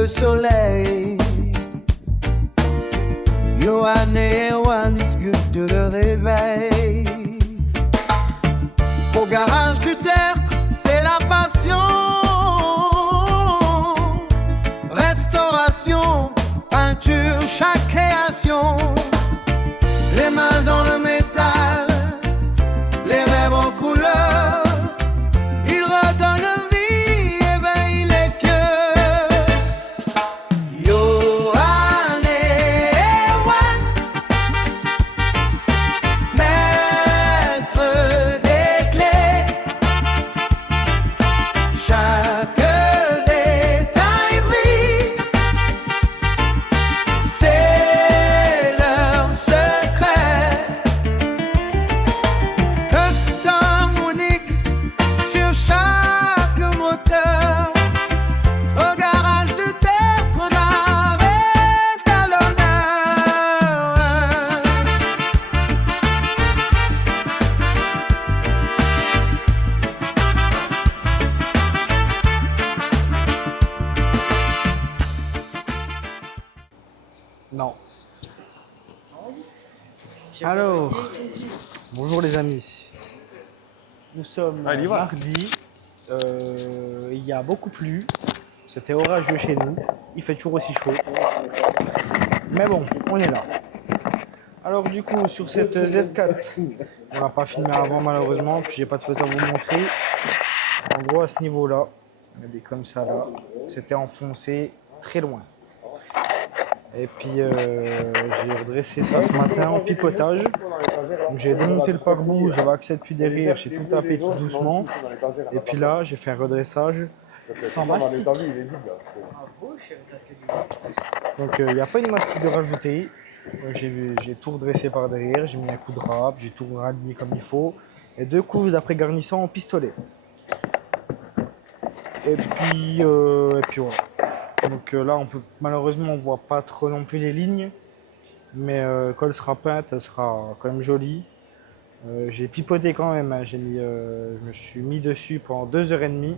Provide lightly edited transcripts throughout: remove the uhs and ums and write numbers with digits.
le soleil. Johan et Ewan discutent de le réveil. Au garage du tertre, c'est la passion. Restauration, peinture, chaque création. Les mains dans le métal, les rêves en couleur. Il redonne vie, éveille les cœurs. Johan et Ewan, maîtres des clés. Chaque détail brille, c'est leur secret. Custom unique sur chaque moteur. Au garage du tertre, l'art est à l'honneur. Non. Alors, bonjour les amis. Nous sommes mardi. Il y a beaucoup plu. C'était orageux chez nous. Il fait toujours aussi chaud. Mais bon, on est là. Alors du coup, sur cette Z4, on n'a pas filmé avant malheureusement, puis j'ai pas de photo à vous montrer. En gros, à ce niveau-là, elle est comme ça là. C'était enfoncé très loin. Et puis j'ai redressé ça ce matin en pipotage. Donc j'ai démonté le pare-boue, j'avais accès depuis derrière, j'ai tout tapé tout doucement. Et puis là, j'ai fait un redressage sans mastic. Donc il n'y a pas une mastic de rajouter. Donc, j'ai tout redressé par derrière, j'ai mis un coup de râpe, j'ai tout radié comme il faut. Et 2 couches d'après garnissant en pistolet. Et puis voilà. Donc là, malheureusement, on voit pas trop non plus les lignes, mais quand elle sera peinte, elle sera quand même jolie. J'ai pipoté quand même, hein. Je me suis mis dessus pendant 2h30.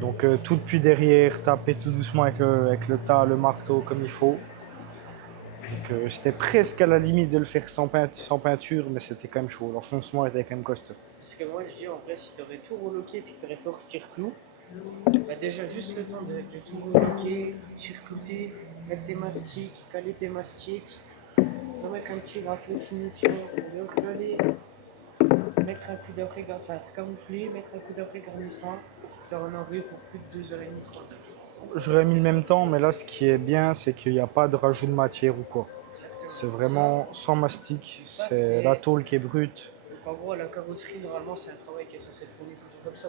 Donc tout depuis derrière, taper tout doucement avec le tas, le marteau comme il faut. Donc j'étais presque à la limite de le faire sans peinture, mais c'était quand même chaud. L'enfoncement était quand même costaud. Parce que moi je dis en vrai, si t'aurais tout reloqué et que t'aurais fait retire-clou, bah déjà juste le temps de tout reloquer, circuiter, mettre tes mastiques, caler tes mastiques, remettre un petit raclé de finition, le recoller, mettre un coup d'après camoufler, mettre un coup d'après garnissant, t'auras en enlevé pour plus de 2h30, 3h. J'aurais mis le même temps, mais là ce qui est bien, c'est qu'il n'y a pas de rajout de matière ou quoi. C'est vraiment sans mastic, c'est la tôle qui est brute. En gros, la carrosserie, normalement, c'est un travail qui est censé être fourni comme ça.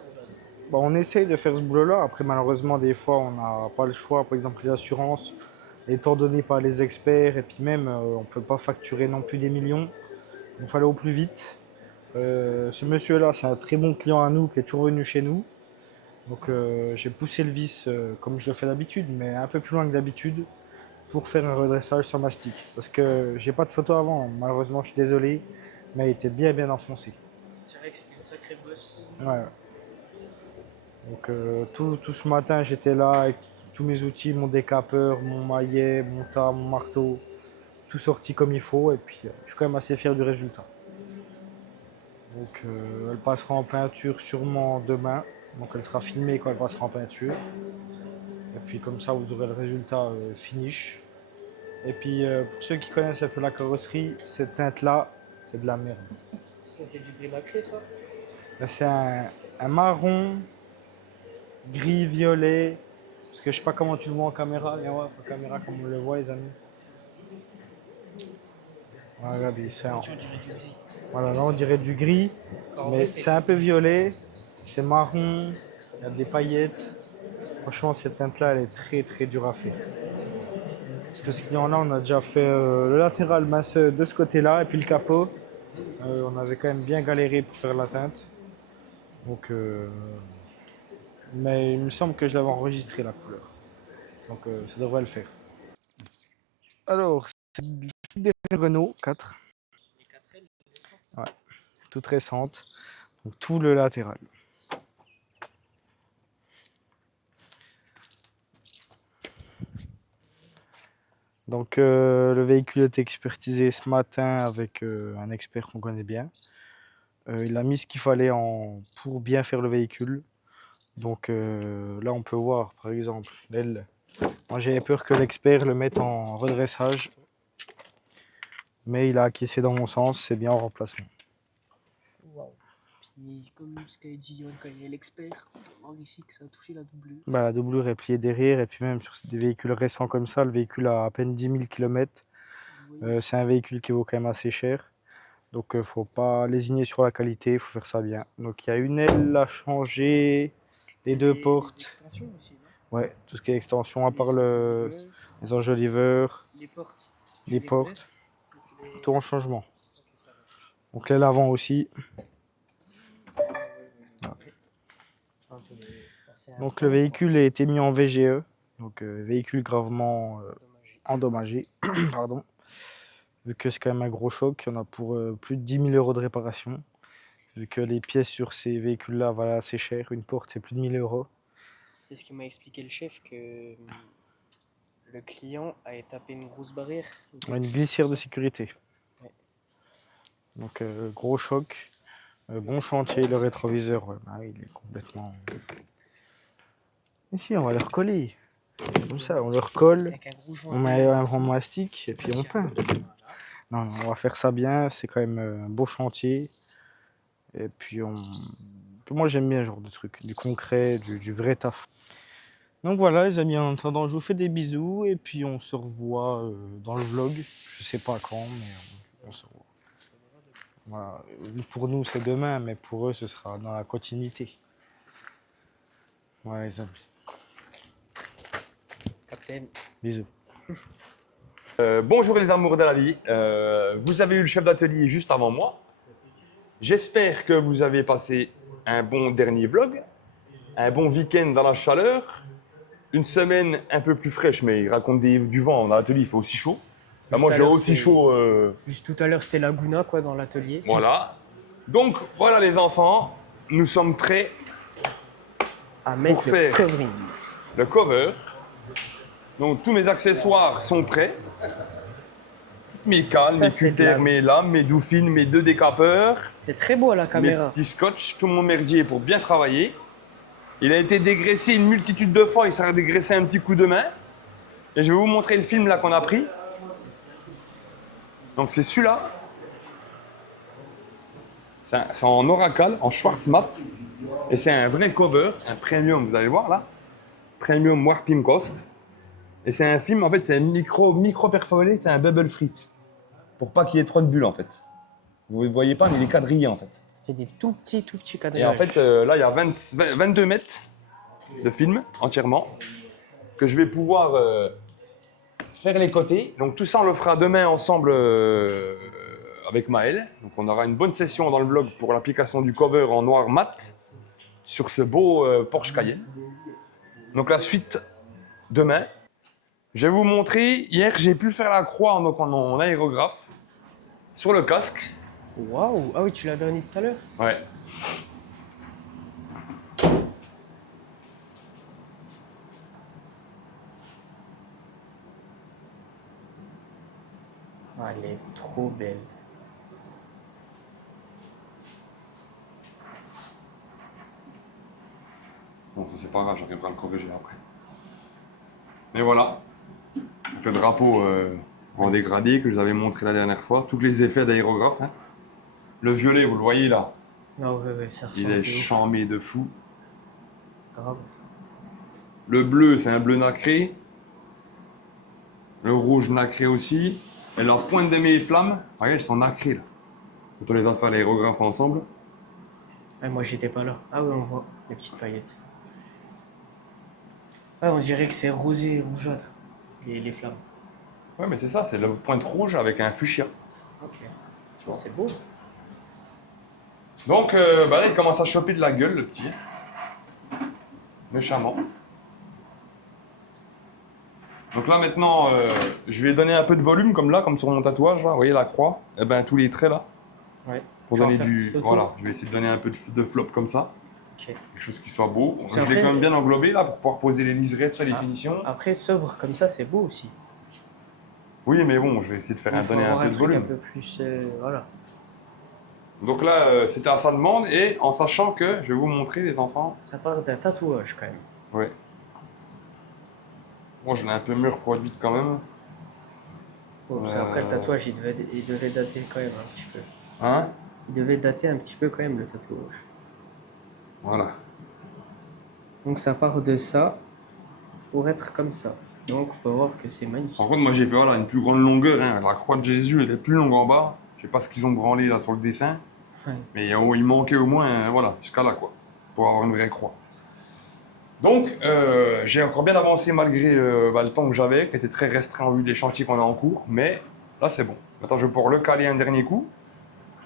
Bon, on essaye de faire ce boulot-là. Après, malheureusement, des fois, on n'a pas le choix. Par exemple, les assurances, étant donné par les experts, et puis même, on ne peut pas facturer non plus des millions. Il fallait au plus vite. Ce monsieur-là, c'est un très bon client à nous qui est toujours venu chez nous. Donc, j'ai poussé le vis comme je le fais d'habitude, mais un peu plus loin que d'habitude, pour faire un redressage sans mastic. Parce que j'ai pas de photo avant. Malheureusement, je suis désolé, mais il était bien enfoncé. C'est vrai que c'était une sacrée bosse. Ouais. Donc tout ce matin j'étais là avec tous mes outils, mon décapeur, mon maillet, mon tas, mon marteau, tout sorti comme il faut et puis je suis quand même assez fier du résultat. Donc elle passera en peinture sûrement demain, donc elle sera filmée quand elle passera en peinture. Et puis comme ça vous aurez le résultat finish. Et puis pour ceux qui connaissent un peu la carrosserie, cette teinte là c'est de la merde. Ça, c'est du gris nacré, ça? Là, c'est un marron gris, violet, parce que je sais pas comment tu le vois en caméra, viens voir en caméra comme on le voit les amis. Voilà, regardez, voilà, là on dirait du gris, mais c'est un peu violet, c'est marron, il y a des paillettes. Franchement cette teinte là elle est très dure à faire. Parce que ce client là on a déjà fait le latéral mince de ce côté là et puis le capot. On avait quand même bien galéré pour faire la teinte. Donc mais il me semble que je l'avais enregistré la couleur. Donc ça devrait le faire. Alors, c'est des Renault 4. Ouais, toute récente. Donc tout le latéral. Donc le véhicule est expertisé ce matin avec un expert qu'on connaît bien. Il a mis ce qu'il fallait pour bien faire le véhicule. Donc là on peut voir par exemple l'aile. Moi j'avais peur que l'expert le mette en redressage. Mais il a acquiescé dans mon sens, c'est bien en remplacement. Waouh. Puis comme ce qu'a dit Yoann quand il est l'expert, on va voir ici que ça a touché la doublure. Bah, la doublure est pliée derrière et puis même sur des véhicules récents comme ça, le véhicule a à peine 10 000 km. Vous voyez, C'est un véhicule qui vaut quand même assez cher. Donc faut pas lésiner sur la qualité, il faut faire ça bien. Donc il y a une aile à changer, les deux portes. Les extensions aussi, non? Ouais, tout ce qui est extension, à part enjoliveurs, les enjoliveurs, les portes. les Tu portes, baisses ou tu les- tout en changement. Ok, ça va. Donc l'aile avant aussi. Un peu de- c'est un Donc peu le véhicule a été mis en VGE, donc véhicule gravement dommage. endommagé. Pardon. Vu que c'est quand même un gros choc, on a pour plus de 10 000 € de réparation. Vu que les pièces sur ces véhicules-là valent assez cher, une porte c'est plus de 1 000 €. C'est ce que m'a expliqué le chef que le client a tapé une grosse barrière. On a une glissière de sécurité. Ouais. Donc gros choc, bon chantier, le rétroviseur, ouais, bah, il est complètement... Ici on va le recoller, comme ça, on le recolle, Avec un gros joint on met un grand mastic et puis on peint. Non, non, on va faire ça bien, c'est quand même un beau chantier. Et puis moi j'aime bien ce genre de truc, du concret, du vrai taf. Donc voilà les amis, en attendant je vous fais des bisous et puis on se revoit dans le vlog. Je sais pas quand, mais on se revoit. Voilà. Pour nous c'est demain, mais pour eux ce sera dans la continuité. Ouais les amis, Captain. bisous. Bonjour les amours de la vie. Vous avez eu le chef d'atelier juste avant moi. J'espère que vous avez passé un bon dernier vlog, un bon week-end dans la chaleur, une semaine un peu plus fraîche, mais il raconte du vent dans l'atelier, il fait aussi chaud. Bah, Juste moi à j'ai l'heure, aussi c'était- chaud. Juste tout à l'heure, c'était Laguna quoi dans l'atelier. Voilà. Donc voilà les enfants, nous sommes prêts. À mettre Pour le faire- covering. Le cover. Donc tous mes accessoires sont prêts. Mes cales, Ça, mes c'est de cutters, la- mes lames, mes dauphines, mes 2 décapeurs. C'est très beau à la Mes caméra. petits scotch, tout mon merdier pour bien travailler. Il a été dégraissé une multitude de fois, il s'est dégraissé un petit coup de main. Et je vais vous montrer le film là qu'on a pris. Donc c'est celui-là. C'est en Oracle, en Schwarzmatt. Et c'est un vrai cover, un premium, vous allez voir là. Premium Warping Cost. Et c'est un film, en fait, c'est un micro perforé, c'est un bubble free. Pour pas qu'il y ait trop de bulles en fait. Vous ne voyez pas, mais il est quadrillé en fait. C'est des tout petits cadrages. Et en fait, là, il y a 22 mètres de film entièrement que je vais pouvoir faire les côtés. Donc tout ça, on le fera demain ensemble avec Maël. Donc on aura une bonne session dans le vlog pour l'application du cover en noir mat sur ce beau Porsche Cayenne. Donc la suite demain. Je vais vous montrer. Hier, j'ai pu faire la croix en aérographe sur le casque. Waouh. Ah oui, tu l'as verni tout à l'heure. Ouais. Ah, elle est trop belle. Bon, ça, c'est pas grave, j'arriverai à le corriger après. Mais voilà. Donc, le drapeau en dégradé que je vous avais montré la dernière fois. Tous les effets d'aérographe. Hein. Le violet, vous le voyez là. Ah ouais, ça ressemble. Il est de ouf. charmé de fou. Grave. Le bleu, c'est un bleu nacré. Le rouge nacré aussi. Et la pointe de mes flammes, regardez, elles sont nacrées là. Quand on les a fait l'aérographe ensemble. Ah, moi, j'étais pas là. Ah ouais, on voit les petites paillettes. Ah, on dirait que c'est rosé, rougeâtre, les flammes. Ouais, mais c'est ça, c'est la pointe rouge avec un fuchsia. Ok. Tu vois. C'est beau. Donc, bah là, il commence à choper de la gueule, le petit. Méchamment. Donc là, maintenant, je vais donner un peu de volume, comme là, comme sur mon tatouage, là. Vous voyez la croix? Eh ben, tous les traits, là. Ouais. Pour Tu vas donner en faire du... tout autour. Voilà, je vais essayer de donner un peu de flop comme ça. Ok. Quelque chose qui soit beau. C'est Je l'ai après- quand même bien englobé, là, pour pouvoir poser les liserés, tout ça, les finitions. Après, sobre comme ça, c'est beau aussi. Oui, mais bon, je vais essayer de faire Il faut donner un avoir peu un de truc un volume. peu plus... voilà. Donc là, c'était à sa demande et en sachant que, je vais vous montrer les enfants. Ça part d'un tatouage quand même. Ouais. Moi, j'en ai un peu mieux reproduite quand même. Bon, parce qu'après, le tatouage, il devait dater quand même un petit peu. Hein? Il devait dater un petit peu quand même, le tatouage. Voilà. Donc ça part de ça pour être comme ça. Donc on peut voir que c'est magnifique. Par contre, moi, j'ai fait voilà, une plus grande longueur. Hein. La croix de Jésus, elle est plus longue en bas. Je sais pas ce qu'ils ont branlé là sur le dessin. Ouais. Mais il manquait au moins, voilà, jusqu'à là, quoi. Pour avoir une vraie croix. Donc, j'ai encore bien avancé malgré le temps que j'avais, qui était très restreint en vue des chantiers qu'on a en cours. Mais là, c'est bon. Maintenant, je vais pouvoir le caler un dernier coup,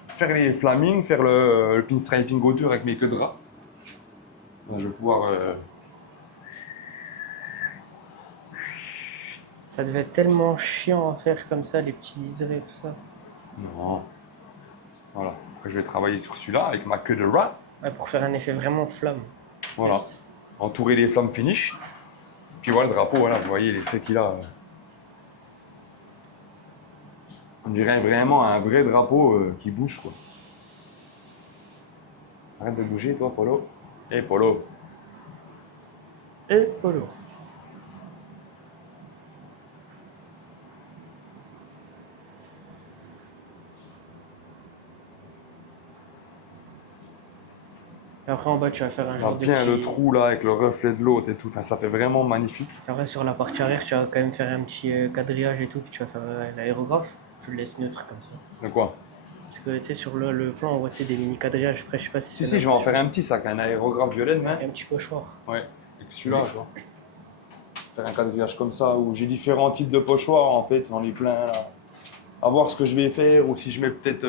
faire les flamings, faire le pinstriping autour avec mes queues de rat. Là, je vais pouvoir... Ça devait être tellement chiant à faire comme ça, les petits liserés et tout ça. Non. Voilà. Après, je vais travailler sur celui-là avec ma queue de rat. Ouais, pour faire un effet vraiment flamme. Voilà. Entourer les flammes finish. Puis voilà le drapeau, voilà, vous voyez l'effet qu'il a. On dirait vraiment un vrai drapeau qui bouge, quoi. Arrête de bouger, toi, Polo. Hé, Polo. Et polo. Et après en bas tu vas faire un Ah, genre de bien le petit... trou là avec le reflet de l'autre et tout, enfin, ça fait vraiment magnifique. Après sur la partie arrière tu vas quand même faire un petit quadrillage et tout, puis tu vas faire l'aérographe. Tu le laisses neutre comme ça. De quoi? Parce que tu sais sur le plan on voit tu sais, des mini quadrillages, après je sais pas si c'est... Si, je vais en faire un petit sac, un aérographe violet demain. Et un petit pochoir. Ouais, avec celui-là, tu vois. Faire un quadrillage comme ça où j'ai différents types de pochoirs en fait, j'en ai plein là. À voir ce que je vais faire ou si je mets peut-être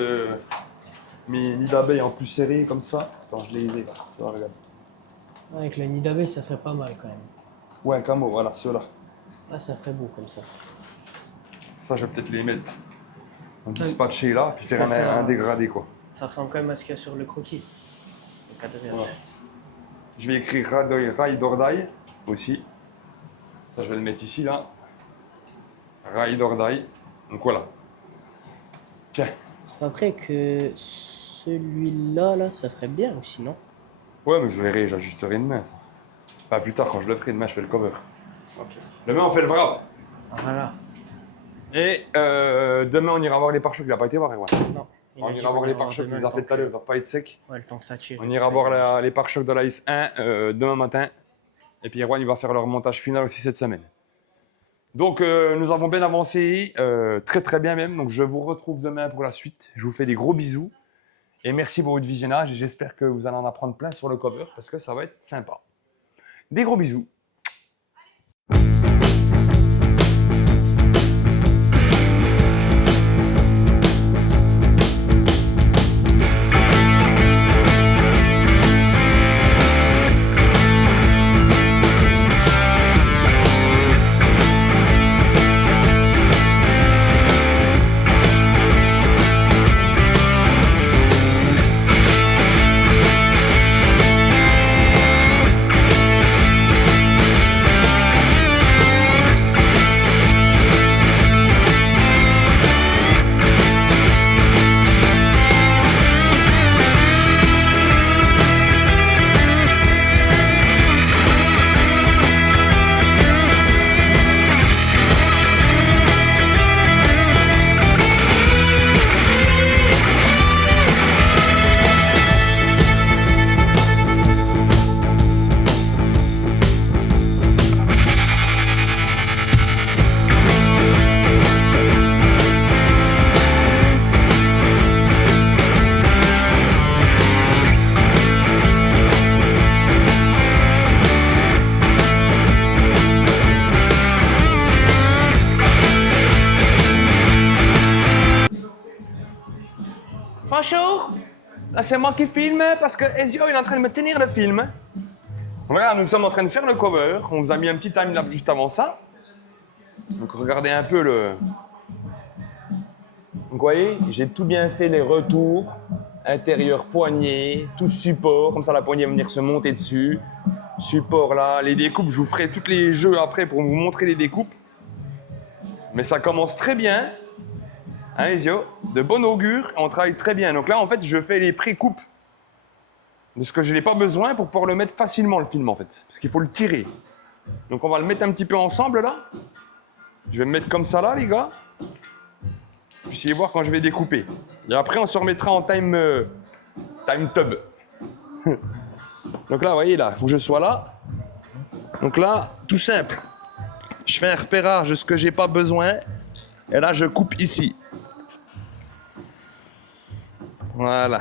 mes nids d'abeilles en plus serrés comme ça. Attends, je les ai là, tu vois, regarde. Avec le nid d'abeille ça ferait pas mal quand même. Ouais, camo, voilà, ceux-là. Là ça ferait beau comme ça. Ça, je vais peut-être les mettre en dispatché là, puis faire Ça, un dégradé quoi. Ça ressemble quand même à ce qu'il y a sur le croquis. Le quadrillage. Voilà. Je vais écrire rail d'ordaille aussi. Ça, je vais le mettre ici là. Rail d'ordaille. Donc voilà. Tiens. Parce qu'après que celui-là, là, ça ferait bien aussi, non? Ouais, mais je verrai, j'ajusterai demain ça. Pas plus tard, quand je le ferai, demain, je fais le cover. Demain, on fait le wrap. Voilà. Et demain, on ira voir les pare-chocs. Il n'a pas été voir, ouais. Non. On ira voir les pare-chocs, il les a fait tout à l'heure, il ne doit pas être sec. Ouais, le temps que ça tire. On ira voir les pare-chocs de la S1 demain matin. Et puis Erwan, il va faire leur montage final aussi cette semaine. Donc, nous avons bien avancé, très très bien même. Donc, je vous retrouve demain pour la suite. Je vous fais des gros bisous. Et merci pour votre visionnage. Et j'espère que vous allez en apprendre plein sur le cover parce que ça va être sympa. Des gros bisous. Bonjour, là c'est moi qui filme parce que Ezio il est en train de me tenir le film. Voilà, nous sommes en train de faire le cover. On vous a mis un petit timelapse juste avant ça. Donc regardez un peu le... Donc vous voyez, j'ai tout bien fait les retours, intérieur poignée, tout support, comme ça la poignée va venir se monter dessus. Support là, les découpes, je vous ferai tous les jeux après pour vous montrer les découpes. Mais ça commence très bien. Hein, Ezio? De bon augure, on travaille très bien. Donc là, en fait, je fais les pré-coupes de ce que je n'ai pas besoin pour pouvoir le mettre facilement, le film, en fait. Parce qu'il faut le tirer. Donc on va le mettre un petit peu ensemble, là. Je vais me mettre comme ça, là, les gars. Puis essayez voir quand je vais découper. Et après, on se remettra en time tub. Donc là, vous voyez, là, il faut que je sois là. Donc là, tout simple. Je fais un repérage de ce que j'ai pas besoin. Et là, je coupe ici. Voilà.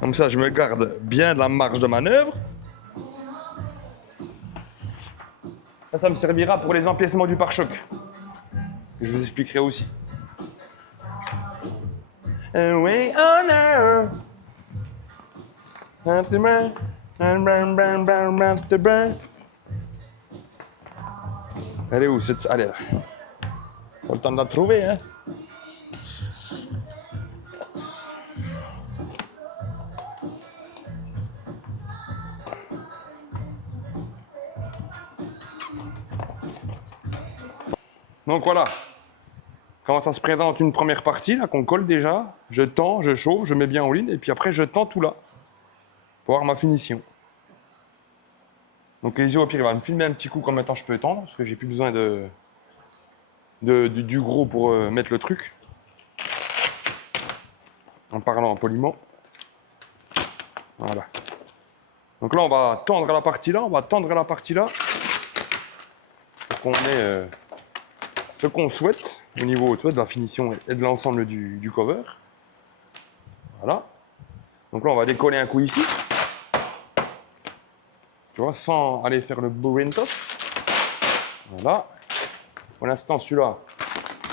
Comme ça, je me garde bien de la marge de manœuvre. Ça me servira pour les empiècements du pare-choc. Que je vous expliquerai aussi. Away on air. After burn, after burn. Elle est où cette... Elle est là. Pas le temps de la trouver, hein. Donc voilà. Comment ça se présente une première partie, là, qu'on colle déjà. Je tends, je chauffe, je mets bien en ligne, et puis après je tends tout là. Pour voir ma finition. Donc les yeux, au pire, il va me filmer un petit coup combien de temps je peux tendre, parce que j'ai plus besoin du gros pour mettre le truc. En parlant poliment. Voilà. Donc là, on va tendre la partie là, on va tendre la partie là. Pour qu'on ait ce qu'on souhaite au niveau de la finition et de l'ensemble du cover. Voilà. Donc là, on va décoller un coup ici. Tu vois, sans aller faire le bourrin top. Voilà. Pour l'instant, celui-là,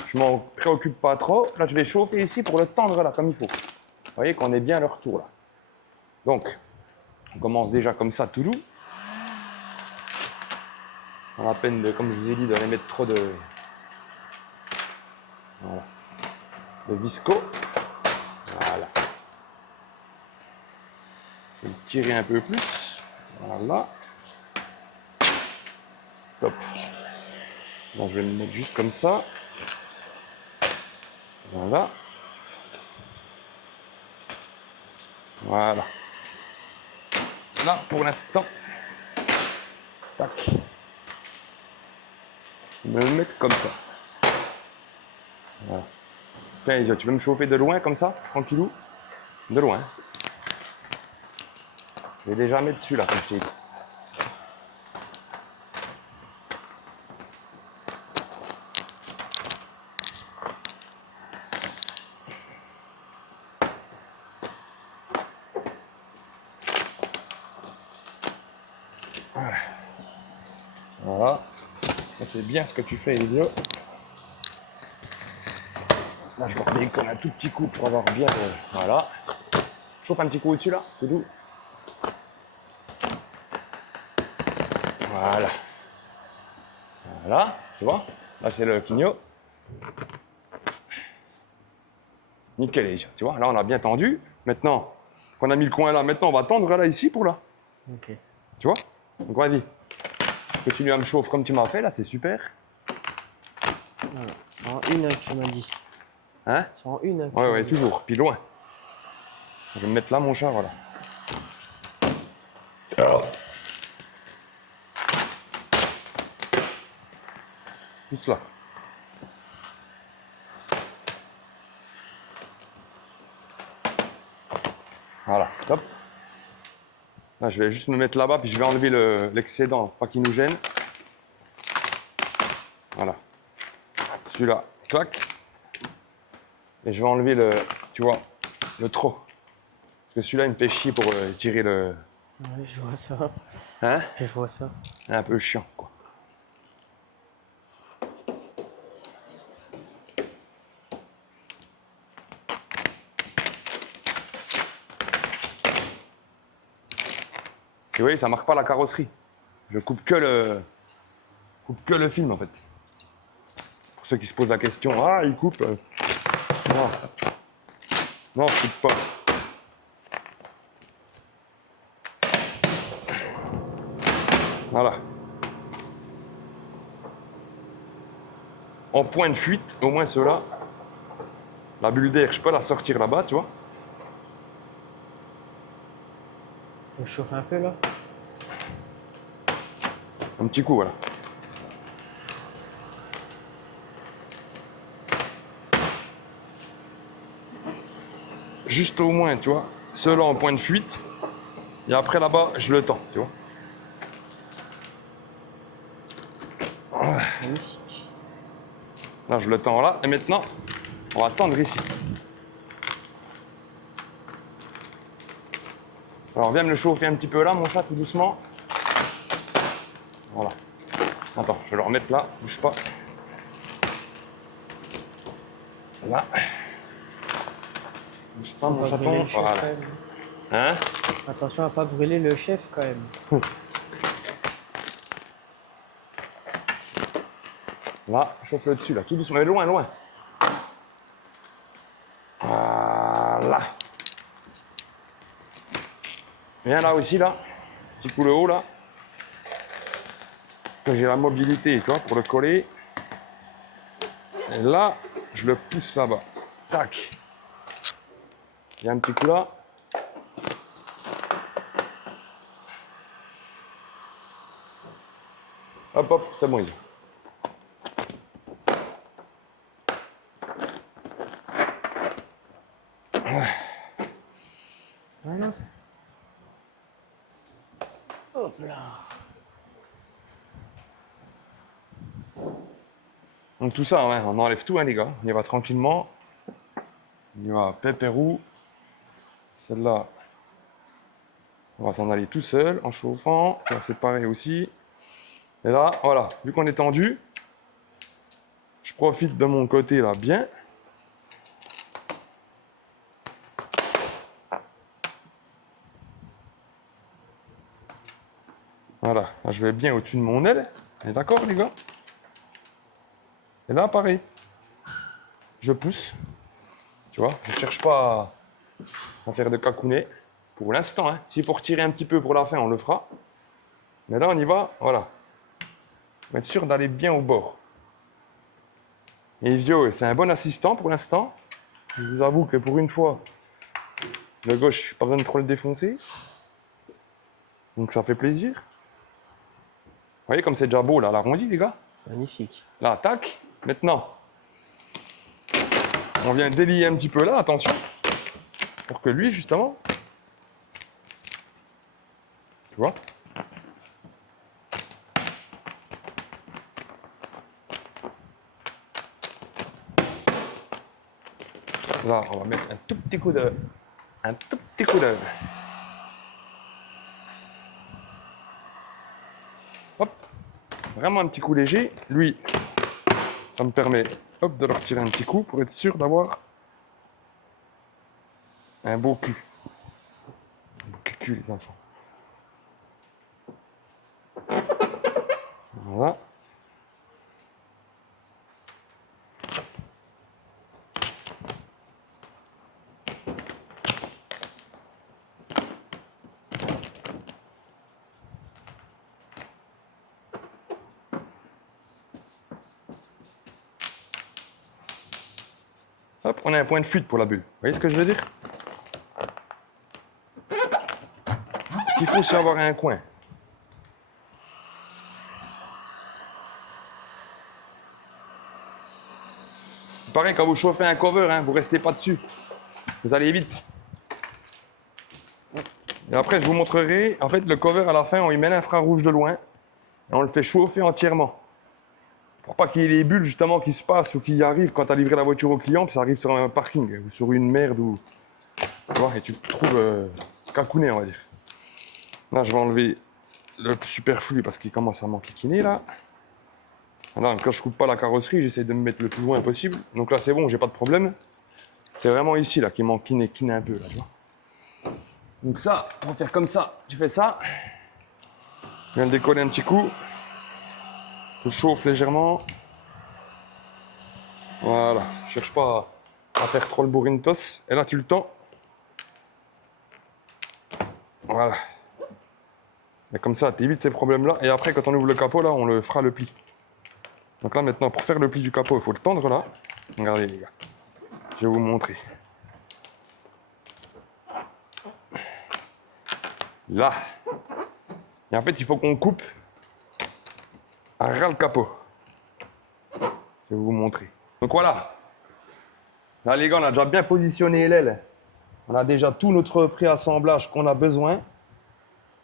je m'en préoccupe pas trop. Là, je vais chauffer ici pour le tendre là, comme il faut. Vous voyez qu'on est bien à leur tour là. Donc, on commence déjà comme ça, tout doux. Pas la peine de, comme je vous ai dit, d'aller mettre trop de... Voilà. De visco. Voilà. Je vais le tirer un peu plus. Voilà. Top. Là, je vais le mettre juste comme ça. Voilà. Voilà. Là, pour l'instant, tac. Je vais me mettre comme ça. Voilà. Tiens, Elisa, tu peux me chauffer de loin comme ça, tranquillou? De loin. Je vais déjà mettre dessus là, comme je t'ai dit. Voilà. Voilà. Ça, c'est bien ce que tu fais, Elio. Là, je vais comme un tout petit coup pour avoir bien... Voilà. Chauffe un petit coup au-dessus, là, tout doux. Voilà. Voilà, tu vois. Là, c'est le quigno. Nickel, les yeux, tu vois. Là, on a bien tendu. Maintenant qu'on a mis le coin là, maintenant, on va tendre là, ici, pour là. Ok. Tu vois. Donc, vas-y. Continue à me chauffer comme tu m'as fait, là, c'est super. Voilà. C'est en une heure, tu m'as dit. Hein? C'est en une heure. Ouais, ouais, toujours. Puis loin. Je vais me mettre là, mon chat, voilà. Tout là. Voilà, top. Là, je vais juste me mettre là-bas, puis je vais enlever l'excédent, pas qu'il nous gêne. Voilà. Celui-là, clac. Et je vais enlever tu vois, le trop. Parce que celui-là, il me fait chier pour tirer le... Ouais, je vois ça. Hein? Je vois ça. Un peu chiant, quoi. Et vous voyez, ça marque pas la carrosserie. Je coupe que le film, en fait. Pour ceux qui se posent la question, ah, il coupe. Non. Non, je coupe pas. en point de fuite, au moins ceux-là. La bulle d'air, je peux la sortir là-bas, tu vois. On chauffe un peu là. Un petit coup, voilà. Juste au moins, tu vois, ceux-là en point de fuite. Et après là-bas, je le tends, tu vois. Voilà. Magnifique. Là, je le tends là. Et maintenant, on va tendre ici. Alors, viens me le chauffer un petit peu là, mon chat, tout doucement. Voilà. Attends, je vais le remettre là, bouge pas. Là. Bouge pas, Faut mon pas brûler chaton. le chef, Voilà. quand même. Hein? Attention à pas brûler le chef quand même. Là, chauffe le dessus, là, tout doucement, mais loin, loin. Voilà. Viens là aussi, là. Petit coup le haut, là. Que j'ai la mobilité, tu vois, pour le coller. Et là, je le pousse là-bas. Tac. Il y a un petit coup là. Hop, hop, c'est bon, il y est. Voilà. Hop là. Donc tout ça, ouais, on enlève tout, hein, les gars. On y va tranquillement. On y va pépérou. Celle-là, on va s'en aller tout seul en chauffant. Ça, c'est pareil aussi. Et là, voilà, vu qu'on est tendu, je profite de mon côté là bien. Voilà, là, je vais bien au-dessus de mon aile. On est d'accord, les gars? Et là, pareil. Je pousse. Tu vois, je ne cherche pas à faire de cacounet. Pour l'instant, hein. S'il faut retirer un petit peu pour la fin, on le fera. Mais là, on y va, voilà. Faut être sûr d'aller bien au bord. Et Vio, c'est un bon assistant pour l'instant. Je vous avoue que pour une fois, le gauche, pas besoin de trop le défoncer. Donc ça fait plaisir. Vous voyez comme c'est déjà beau là, l'arrondi, les gars? C'est magnifique. Là, tac. Maintenant, on vient délier un petit peu là, attention. Pour que lui, justement, tu vois, là, on va mettre un tout petit coup de... Un tout petit coup de... Hop. Vraiment un petit coup léger. Lui, ça me permet, hop, de leur tirer un petit coup pour être sûr d'avoir un beau cul. Un beau cul, les enfants. Voilà. Hop, on a un point de fuite pour la bulle. Vous voyez ce que je veux dire? Ce qu'il faut, c'est avoir un coin. Pareil, quand vous chauffez un cover, hein, vous restez pas dessus. Vous allez vite. Et après, je vous montrerai. En fait, le cover, à la fin, on y met l'infrarouge de loin. Et on le fait chauffer entièrement. Pour pas qu'il y ait les bulles, justement, qui se passent ou qui arrivent quand tu as livré la voiture au client, puis ça arrive sur un parking ou sur une merde ou... Tu vois, et tu te trouves cacouné, on va dire. Là, je vais enlever le superflu parce qu'il commence à m'enquiquiner, là. Là, quand je coupe pas la carrosserie, j'essaie de me mettre le plus loin possible. Donc là, c'est bon, j'ai pas de problème. C'est vraiment ici, là, qui m'enquine un peu, là, tu vois. Donc ça, pour faire comme ça, tu fais ça. Je viens le décoller un petit coup. Tu chauffes légèrement. Voilà. Je cherche pas à faire trop le bourrintos. Et là, tu le tends. Voilà. Et comme ça, tu évites ces problèmes-là. Et après, quand on ouvre le capot, là, on le fera le pli. Donc là maintenant, pour faire le pli du capot, il faut le tendre là. Regardez les gars, je vais vous montrer. Là. Et en fait, il faut qu'on coupe à ras le capot. Je vais vous montrer. Donc voilà. Là les gars, on a déjà bien positionné l'aile. On a déjà tout notre préassemblage qu'on a besoin.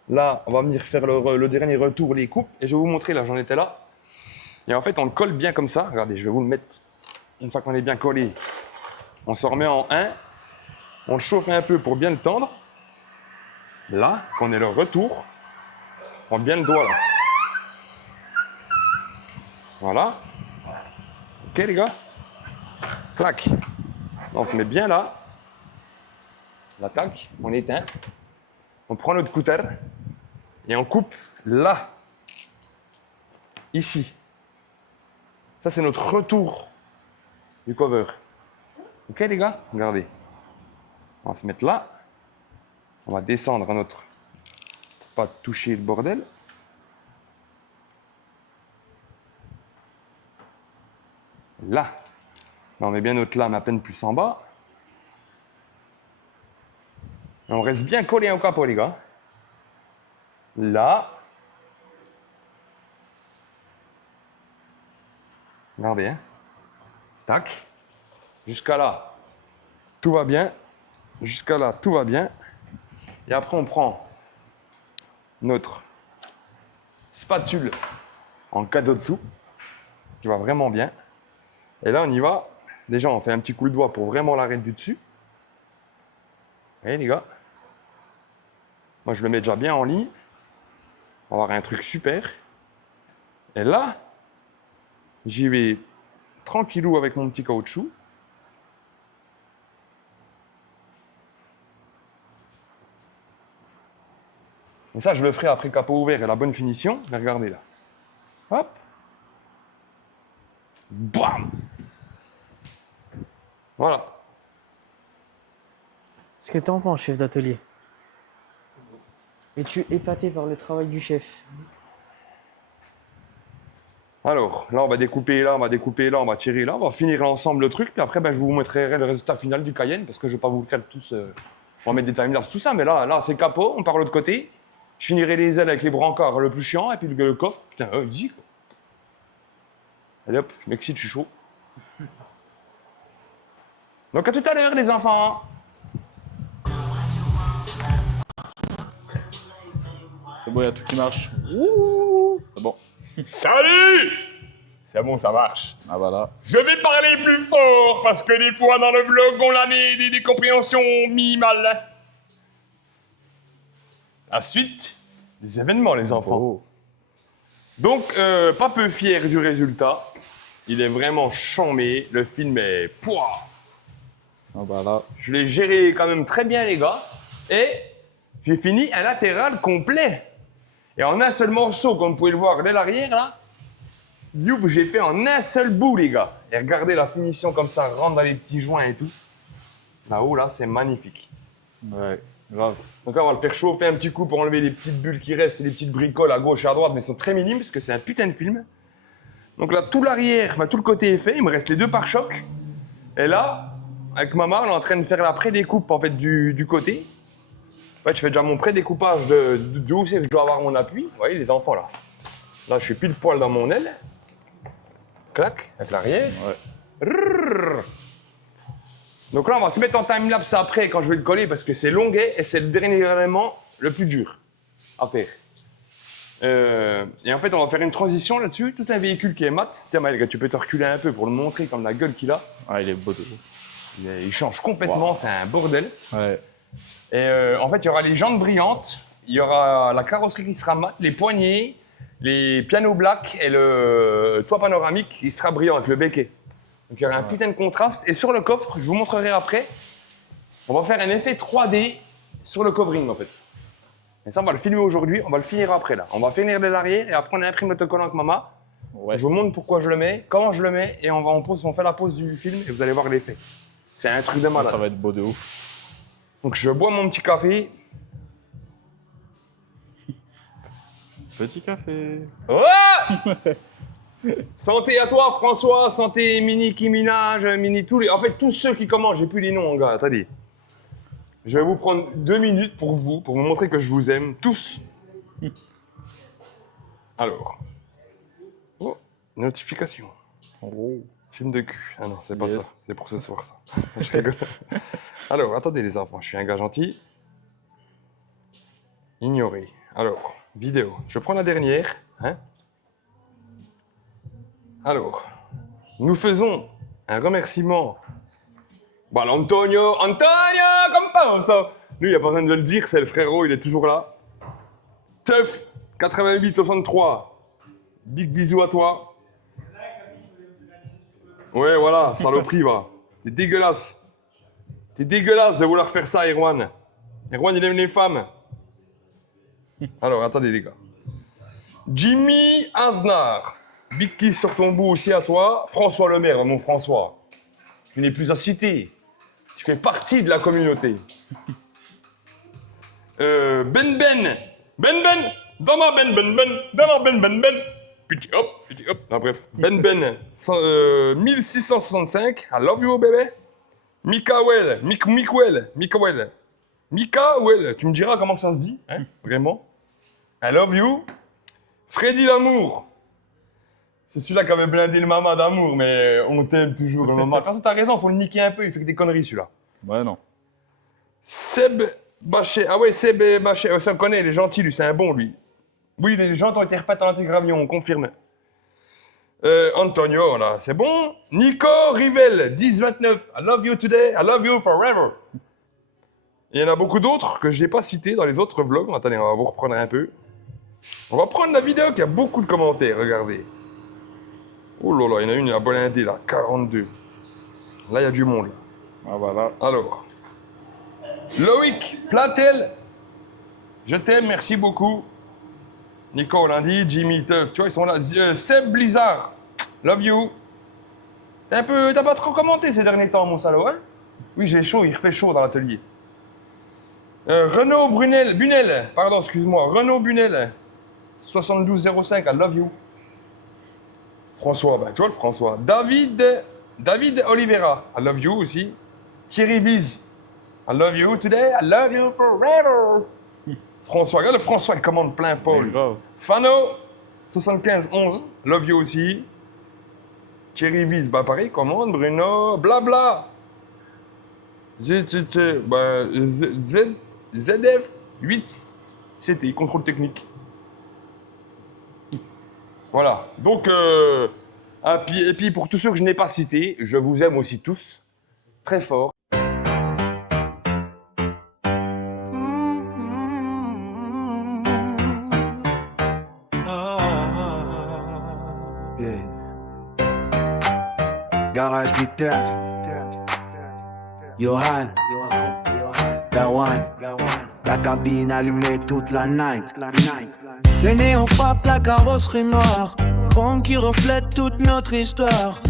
Là, on va venir faire le dernier retour, les coupes. Et je vais vous montrer, là, j'en étais là. Et en fait, on le colle bien comme ça. Regardez, je vais vous le mettre. Une fois qu'on est bien collé, on se remet en 1. On le chauffe un peu pour bien le tendre. Là, qu'on ait le retour, on prend bien le doigt là. Voilà. Ok les gars. Clac. Là, on se met bien là. L'attaque, on éteint. On prend notre cutter et on coupe là. Ici. Ça, c'est notre retour du cover. Ok les gars, regardez. On va se mettre là. On va descendre à notre... Pour pas toucher le bordel. Là. Là, on met bien notre lame à peine plus en bas. Et on reste bien collé au capot, les gars. Là. Regardez, hein. Tac. Jusqu'à là, tout va bien. Jusqu'à là, tout va bien. Et après, on prend notre spatule en cadeau dessous, qui va vraiment bien. Et là, on y va. Déjà, on fait un petit coup de doigt pour vraiment l'arrêter du dessus. Vous voyez, les gars. Moi, je le mets déjà bien en ligne. On va avoir un truc super. Et là, j'y vais tranquillou avec mon petit caoutchouc. Et ça, je le ferai après capot ouvert et la bonne finition. Mais regardez là. Hop. Bam. Voilà. Ce que t'en penses, chef d'atelier? Es-tu épaté par le travail du chef? Alors, là, on va découper là, on va découper là, on va tirer là, on va finir l'ensemble le truc, puis après, ben, je vous montrerai le résultat final du Cayenne, parce que je ne vais pas vous le faire tous, on va mettre des timelapses, tout ça, mais là, c'est capot, on part de l'autre côté, je finirai les ailes avec les brancards, le plus chiant, et puis le coffre, putain, easy, quoi. Allez hop, je m'excite, je suis chaud. Donc à tout à l'heure, les enfants. C'est bon, il y a tout qui marche. Ouh, c'est bon. Salut! C'est bon, ça marche. Ah voilà. Je vais parler plus fort parce que des fois dans le vlog on a des compréhensions minimales. La suite des événements, les enfants. Oh. Donc, pas peu fier du résultat. Il est vraiment chambé. Le film est... Pouah. Ah voilà. Je l'ai géré quand même très bien, les gars. Et j'ai fini un latéral complet. Et en un seul morceau, comme vous pouvez le voir dès l'arrière, là, youp, j'ai fait en un seul bout, les gars. Et regardez la finition comme ça, rentre dans les petits joints et tout. Là-haut, là, c'est magnifique. Ouais, grave. Donc là, on va le faire chauffer un petit coup pour enlever les petites bulles qui restent et les petites bricoles à gauche et à droite, mais elles sont très minimes parce que c'est un putain de film. Donc là, tout l'arrière, enfin, tout le côté est fait. Il me reste les deux pare-chocs. Et là, avec maman, on est en train de faire la pré-découpe en fait, du côté. En fait, je fais déjà mon pré-découpage de où c'est que je dois avoir mon appui. Vous voyez, les enfants, là. Là, je suis pile poil dans mon aile. Clac, avec l'arrière. Ouais. Rrrr. Donc là, on va se mettre en time-lapse après quand je vais le coller parce que c'est longuet et c'est le dernier élément le plus dur à faire. Et en fait, on va faire une transition là-dessus. Tout un véhicule qui est mat. Tiens, les gars, tu peux te reculer un peu pour le montrer comme la gueule qu'il a. Ah, il est beau de ouf. Il change complètement, c'est un bordel. Ouais. Et en fait, il y aura les jantes brillantes, il y aura la carrosserie qui sera mate, les poignées, les pianos black et le toit panoramique qui sera brillant avec le béquet. Donc il y aura un putain de contraste. Et sur le coffre, je vous montrerai après, on va faire un effet 3D sur le covering en fait. Et ça, on va le filmer aujourd'hui, on va le finir après là. On va finir de l'arrière et après on imprime l'autocollant avec maman. Ouais. Je vous montre pourquoi je le mets, comment je le mets et on fait la pause du film et vous allez voir l'effet. C'est un truc de malade. Ça va être beau de ouf. Donc je bois mon petit café. Petit café. Ouais. Santé à toi, François. Santé, Mini Kiminage, Mini tous les... En fait, tous ceux qui commencent. J'ai plus les noms, gars. Attendez. Je vais vous prendre 2 minutes pour vous montrer que je vous aime tous. Alors. Oh, notification. Oh. Film de cul. Ah non, c'est pas Yes. ça. C'est pour ce soir, ça. Je rigole. Alors, attendez les enfants, je suis un gars gentil. Ignorer. Alors, vidéo. Je prends la dernière. Hein. Alors, nous faisons un remerciement. Bon, Antonio, comme pas ça. Lui, il n'y a pas besoin de le dire, c'est le frérot, il est toujours là. Teuf, 88-63. Big bisous à toi. Ouais, voilà, saloperie, va. T'es dégueulasse. T'es dégueulasse de vouloir faire ça, Erwan. Erwan, il aime les femmes. Alors, attendez, les gars. Jimmy Aznar. Big kiss sur ton bout aussi à toi. François Lemaire, mon François. Tu n'es plus à citer. Tu fais partie de la communauté. Ben. Dans ma Ben. Petit hop. Non, bref. Ben. 1665. I love you, bébé. Mikael. Tu me diras comment ça se dit, hein, vraiment. I love you. Freddy Lamour. C'est celui-là qui avait blindé le maman d'amour, mais on t'aime toujours, le maman. De toute façon, t'as raison, faut le niquer un peu, il fait que des conneries, celui-là. Ouais, non. Seb Bachet. Ah ouais, Seb Bachet, ça me connaît, il est gentil, lui, c'est un bon, lui. Oui, les gens ont été repassés dans l'antigravion, on confirme. Antonio, là, c'est bon. Nico Rivel, 1029. I love you today, I love you forever. Il y en a beaucoup d'autres que je n'ai pas cités dans les autres vlogs. Attendez, on va vous reprendre un peu. On va prendre la vidéo qui a beaucoup de commentaires, regardez. Oh là là, il y en a une, la blindée là, 42. Là, il y a du monde. Ah, voilà. Alors, Loïc Platel, je t'aime, merci beaucoup. Nico lundi, Jimmy Teuf, tu vois, ils sont là. Seb Blizzard, love you. T'as pas trop commenté ces derniers temps, mon salaud, hein? Oui, j'ai chaud, il refait chaud dans l'atelier. Renaud Bunel, pardon, excuse-moi, Renaud Bunel, 7205, I love you. François, ben tu vois le François. David Oliveira, I love you aussi. Thierry Vize, I love you today, I love you forever. François, regarde le François, il commande plein Paul. Grave. Fano, 7511, love you aussi. Thierry Vize, bah pareil, commande. Bruno, blabla. ZF 8, c'était contrôle technique. Voilà, donc, et puis pour tous ceux que je n'ai pas cités, je vous aime aussi tous, très fort. Yeah. Garage guitare. Johan. Darwan. La cabine allumée toute la night. Le néon frappe la carrosserie noire. Chrome qui reflète toute notre histoire.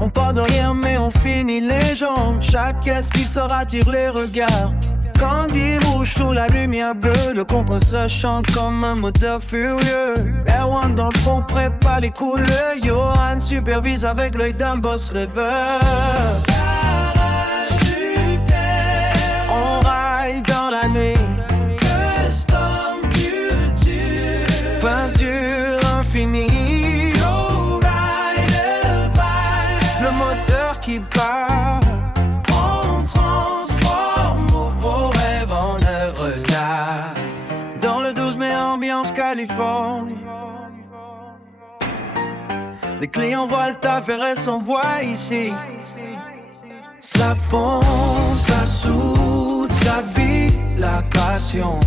On part de rien mais on finit légende. Chaque caisse qui sort attire les regards. Candy rouge sous la lumière bleue. Le compresseur chante comme un moteur furieux. Erwan dans le fond prépare les couleurs. Johan supervise avec l'œil d'un boss rêveur. Garage du terre. On raille dans la nuit. Custom culture. Peinture infinie. Lowrider vibe. Le moteur qui bat. On transforme vos rêves en œuvres d'art. Dans le 12 mai ambiance Californie. Les clients voient le taf et restent sans voix ici. Ça ponce, ça soude, ça vit la passion.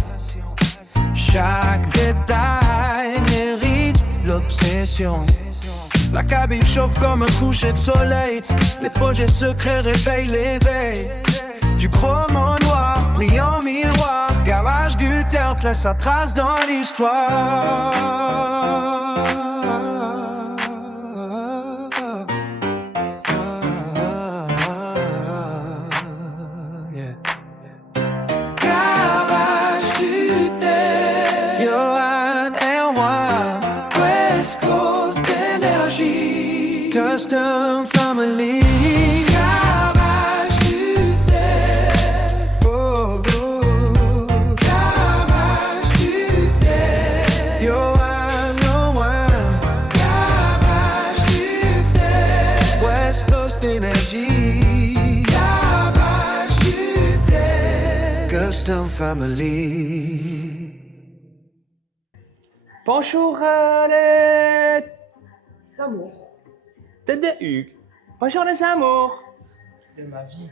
Chaque détail mérite l'obsession. La cabine chauffe comme un coucher de soleil. Les projets secrets réveillent l'éveil. Du chrome en noir, brillant miroir. Garage du terre laisse sa trace dans l'histoire. Garage du terre. Johan Erwan. West Coast d'énergie. custom family. Bonjour les amours. Tête de Hugues. Bonjour les amours. De ma vie.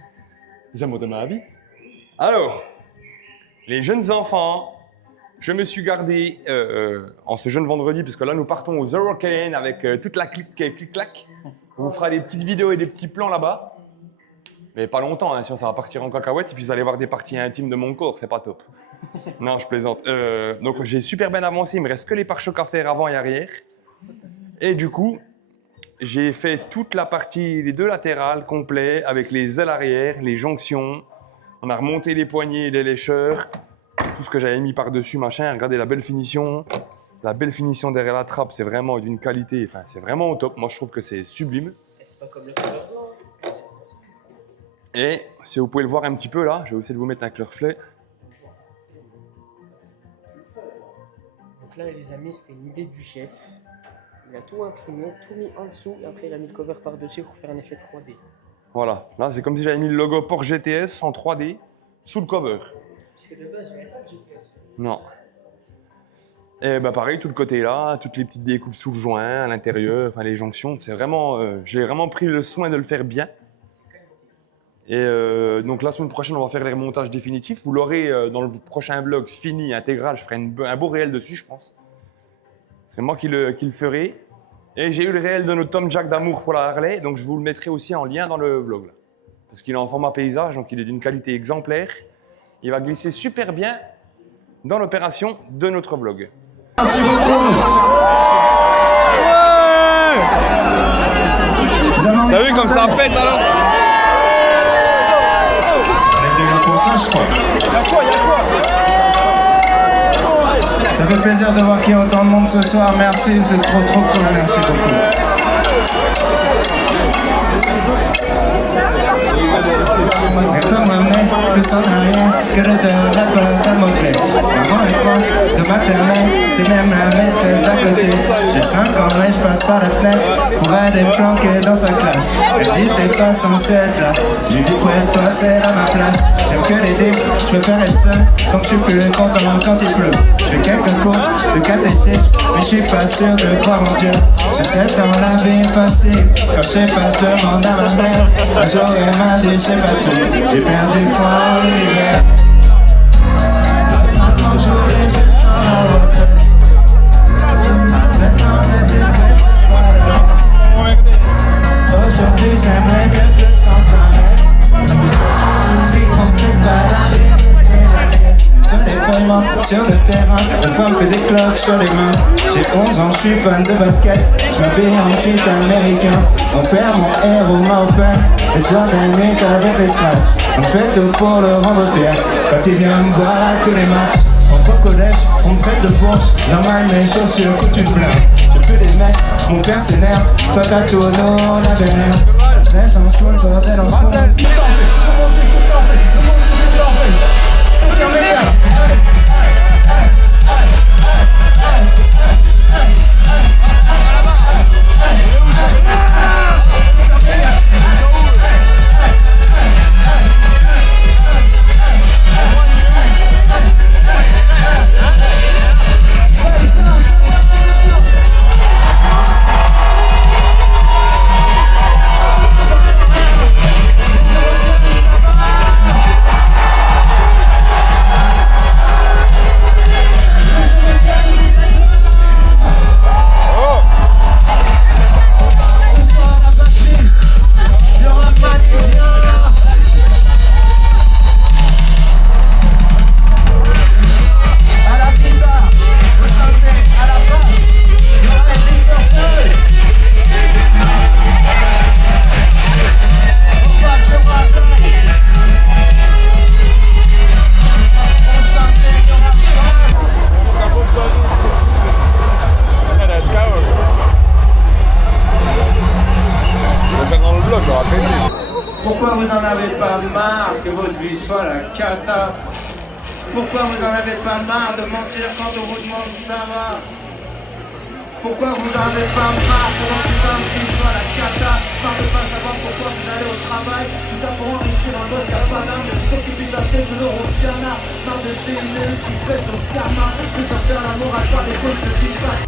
Les amours de ma vie. Alors, les jeunes enfants, je me suis gardé en ce jeune vendredi, parce que là nous partons aux Hurricanes avec toute la clic-clac. On vous fera des petites vidéos et des petits plans là-bas. Mais pas longtemps, hein, sinon ça va partir en cacahuète et puis vous allez voir des parties intimes de mon corps, c'est pas top. Non, je plaisante. Donc j'ai super bien avancé, il me reste que les pare-chocs à faire avant et arrière. Et du coup, j'ai fait toute la partie, les deux latérales complets, avec les ailes arrière, les jonctions. On a remonté les poignées, les lécheurs, tout ce que j'avais mis par-dessus, machin. Regardez la belle finition. La belle finition derrière la trappe, c'est vraiment d'une qualité, enfin c'est vraiment au top. Moi je trouve que c'est sublime. Et c'est pas comme le cover blanc. Et si vous pouvez le voir un petit peu là, je vais essayer de vous mettre un clair reflet. Donc là les amis, c'était une idée du chef. Il a tout imprimé, tout mis en dessous, et après il a mis le cover par-dessus pour faire un effet 3D. Voilà, là c'est comme si j'avais mis le logo Porsche GTS en 3D sous le cover. Parce que de base, j'avais pas de GPS. Non. Et bah pareil, tout le côté là, toutes les petites découpes sous le joint, à l'intérieur, enfin les jonctions, c'est vraiment, j'ai vraiment pris le soin de le faire bien. Et donc la semaine prochaine, on va faire les remontages définitifs. Vous l'aurez dans le prochain vlog fini, intégral. Je ferai un beau réel dessus, je pense. C'est moi qui le ferai. Et j'ai eu le réel de notre Tom Jack d'amour pour la Harley, donc je vous le mettrai aussi en lien dans le vlog. Là. Parce qu'il est en format paysage, donc il est d'une qualité exemplaire. Il va glisser super bien dans l'opération de notre vlog. Merci beaucoup. T'as vu comme ça pète alors? Pour ça, je crois. Ça fait plaisir de voir qu'il y a autant de monde ce soir. Merci, c'est trop cool. Merci beaucoup. Elle peut m'amener plus en arrière que le de la pote à mots-clés. Maman est prof de maternelle, c'est même la maîtresse d'à côté. J'ai 5 ans et je passe par la fenêtre pour aller me planquer dans sa classe. Elle dit t'es pas censé être là. Je lui dis ouais toi c'est là ma place. J'aime que les livres, je préfère être seul. Donc je suis plus content quand il pleut. Je fais quelques cours de catéchisme, mais je suis pas sûr de croire en Dieu. J'ai 7 ans, la vie est facile. Quand je sais pas, je demande à ma mère. Un jour elle m'a dit je sais pas tout. J'ai perdu foi en l'univers. À 5 ans je voulais juste en avoir 7. À 7 ans j'étais pressé par le reste. Aujourd'hui j'aimerais mieux que le temps s'arrête. Ce qui compte c'est pas d'arriver, c'est la quête. Téléphone sur le terrain, la femme fait des cloques sur les mains. J'ai 11 ans, je suis fan de basket. Je m'habille en petit américain. Mon père, mon héros m'a offert les Jordan 8 avec les scratchs. On fait tout pour le rendre fier quand il vient me voir à tous les matchs. Entre collège, on me traite de bourse. Normal, mes chaussures coûtent une blinde. Je peux les mettre, mon père s'énerve. Toi t'as tout, nous on avait rien. 16 ans, je suis le bordel en cours. Comment c'est ce que t'en fais? Comment c'est ce que t'en fais? Tiens, mes gars. Pourquoi vous en avez pas marre que votre vie soit la cata? Pourquoi vous en avez pas marre de mentir quand on vous demande ça va? Pourquoi vous en avez pas marre que votre putain de vie soit la cata? Marre de pas savoir pourquoi vous allez au travail. Tout ça pour enrichir un boss qui a pas d'âme. Faut qu'il puisse acheter de l'euro Tiana. Marre de ces idées qui pètent au karma. Plus à faire l'amour à faire des fautes de feedback.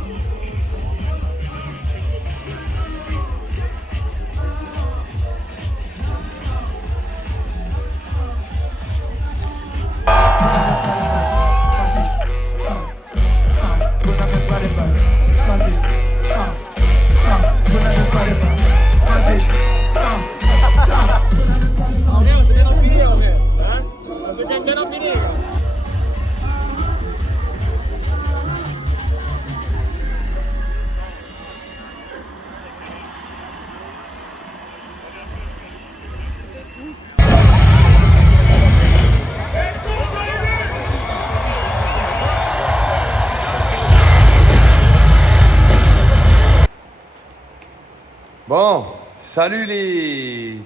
Bon, salut les...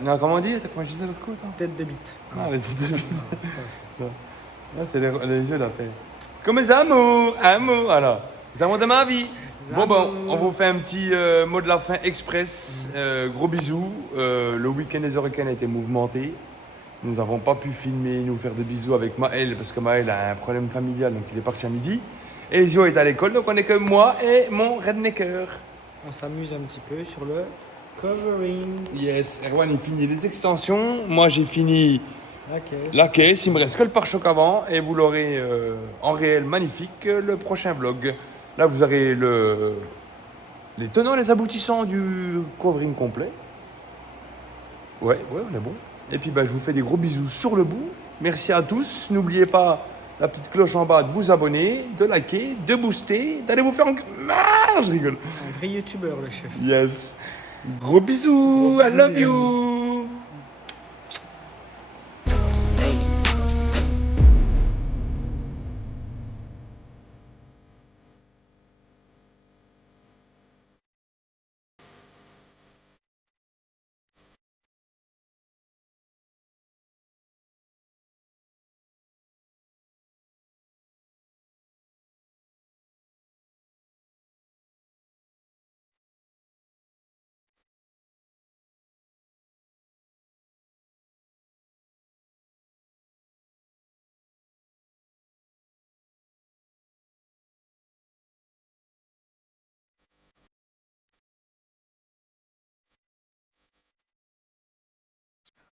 Non, comment on dit? Comment je disais l'autre coup? Tête de bite. Non, les têtes de bite. Non. Là, c'est les yeux là, fait. Comme les amours, alors. Les amours de ma vie. Bon, on vous fait un petit mot de la fin express. Gros bisous. Le week-end des Hurricanes a été mouvementé. Nous n'avons pas pu filmer, nous faire de bisous avec Maël, parce que Maël a un problème familial, donc il est parti à midi. Et Zio est à l'école, donc on est que moi et mon rednecker. On s'amuse un petit peu sur le covering. Yes, Erwan il finit les extensions, moi j'ai fini Ok. la caisse, il me reste que le pare-choc avant et vous l'aurez en réel magnifique le prochain vlog. Là vous aurez les tenants et les aboutissants du covering complet. Ouais, on est bon. Et puis je vous fais des gros bisous sur le bout. Merci à tous, n'oubliez pas la petite cloche en bas de vous abonner, de liker, de booster, d'aller vous faire je rigole. Un vrai youtubeur le chef. Yes. Gros bisous, I love you.